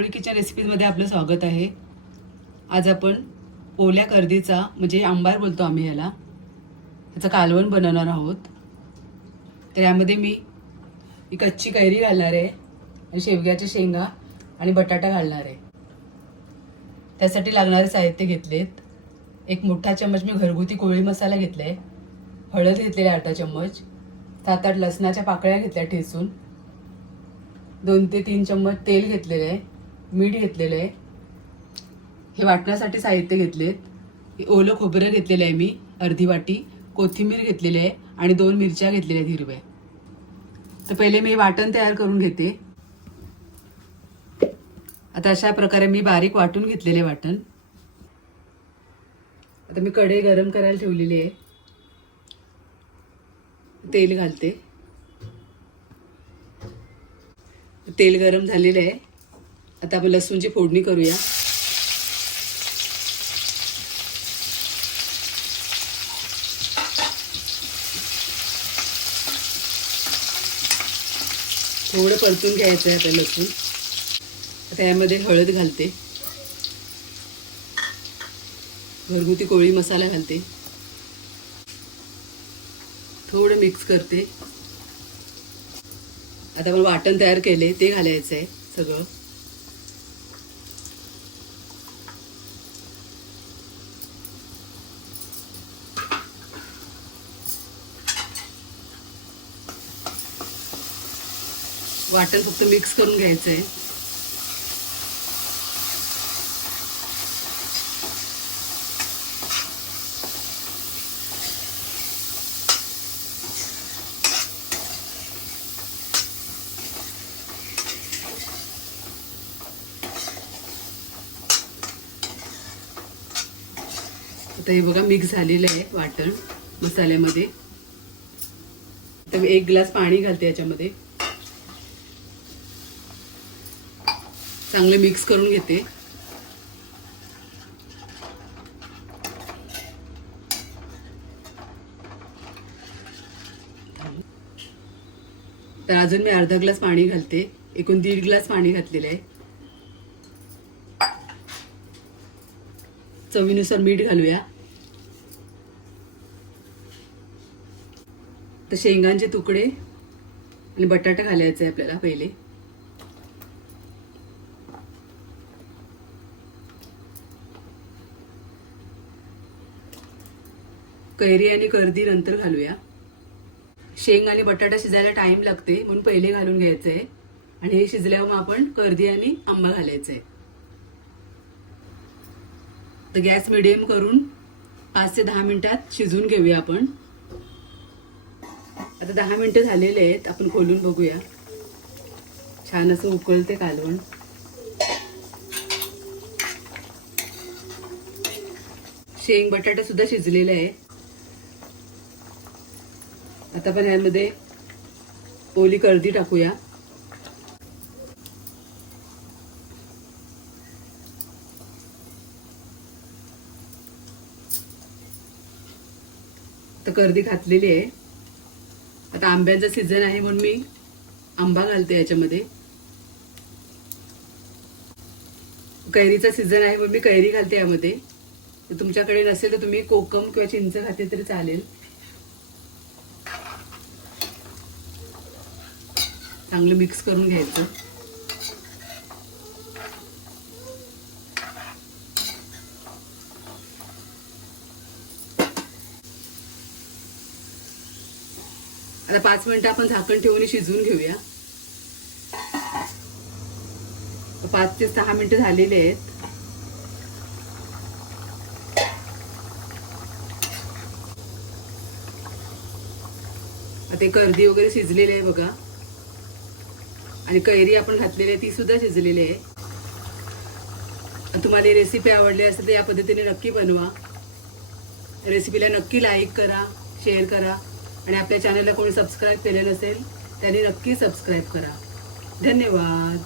कोळी kitchen रेसिपीजमध्ये आपलं स्वागत आहे। आज आपण ओल्या कर्दीचा म्हणजे आंबार बोलतो आम्ही याला, याचं कालवण बनवणार आहोत। तर यामध्ये मी कच्ची कैरी घालणार आहे आणि शेवग्याच्या शेंगा आणि बटाटा घालणार आहे। त्यासाठी लागणारे साहित्य घेतलेत। एक मोठा चम्मच मी घरगुती कोळी मसाला घेतलाय, हळद घेतलेली अर्धा चम्मच, 7-8 लसणाच्या पाकळ्या घेतल्या ठेचून, 2 ते 3 चम्मच तेल घेतलेले आहे, मीठ घेतलेले आहे। हे वाटण्यासाठी साहित्य घेतलेत। ओलं खोबरं घेतलेलं आहे मी अर्धी वाटी, कोथिंबीर घेतलेली आहे आणि 2 मिरच्या घेतलेल्या आहेत हिरव्या। तर पहिले मी वाटण तयार करून घेते। आता अशा प्रकारे मी बारीक वाटून घेतलेले वाटण। आता मी कढई गरम करायला ठेवलेली आहे, तेल घालते। तेल गरम झालेलं आहे। आता आपण लसूणची फोडणी करूया। थोडं परतून घ्यायचं आहे आपल्याला लसूण। आता यामध्ये हळद घालते, घरगुती कोळी मसाला घालते, थोडं मिक्स करते। आता आपण वाटण तयार केले ते घालायचं आहे सगळं। वाटण फक्त मिक्स करून घ्यायचं आहे। आता हे बघा मिक्स झालेलं आहे वाटण मसाल्यामध्ये। तर मी 1 ग्लास पाणी घालते याच्यामध्ये, चांगले मिक्स करून घेते। तर अजून मी अर्धा ग्लास पाणी घालते, एकूण 1.5 ग्लास पाणी घातलेलं आहे। चवीनुसार मीठ घालूया। तर शेंगांचे तुकडे आणि बटाटा घालायचे आपल्याला पहिले। कैरी आणि कर्दी नंतर घालूया। शेंग आणि बटाटा शिजायला टाइम लागते म्हणून पहिले घालून घ्यायचंय आणि हे शिजल्यावर मग आपण कर्दी आणि आंबा घालायचंय। तर गॅस मिडियम करून 5 ते 10 मिनिटात शिजवून घेऊया आपण। आता 10 मिनिटं झालेले आहेत, आपण खोलून बघूया। छान असं उकळते कालवण। शेंग बटाटा सुद्धा शिजलेला आहे। आता आपण यामध्ये ओली कर्दी टाकूया। तर कर्दी घातलेली आहे। आता आंब्याचा सीझन आहे म्हणून मी आंबा घालते याच्यामध्ये। कैरीचा सीझन आहे म्हणून मी कैरी घालते यामध्ये। तुमच्याकडे नसेल तर तुम्ही कोकम किंवा चिंच घातली तरी चालेल। चांगलं मिक्स करून घ्यायचं। आता 5 मिनिटं आपण झाकण ठेवून शिजवून घेऊया। 5 ते 6 मिनिटं झालेले आहेत। आता कर्दी वगैरे शिजलेली आहे बघा आणि कैरी आपण घातलेली आहे ती सुद्धा शिजलेली आहे। तुम्हाला ही रेसिपी आवडली असेल तर या पद्धतीने नक्की बनवा। रेसिपीला नक्की लाईक करा, शेअर करा आणि आपल्या चॅनलला कोणी सबस्क्राईब केले नसेल त्यांनी नक्की सबस्क्राईब करा। धन्यवाद।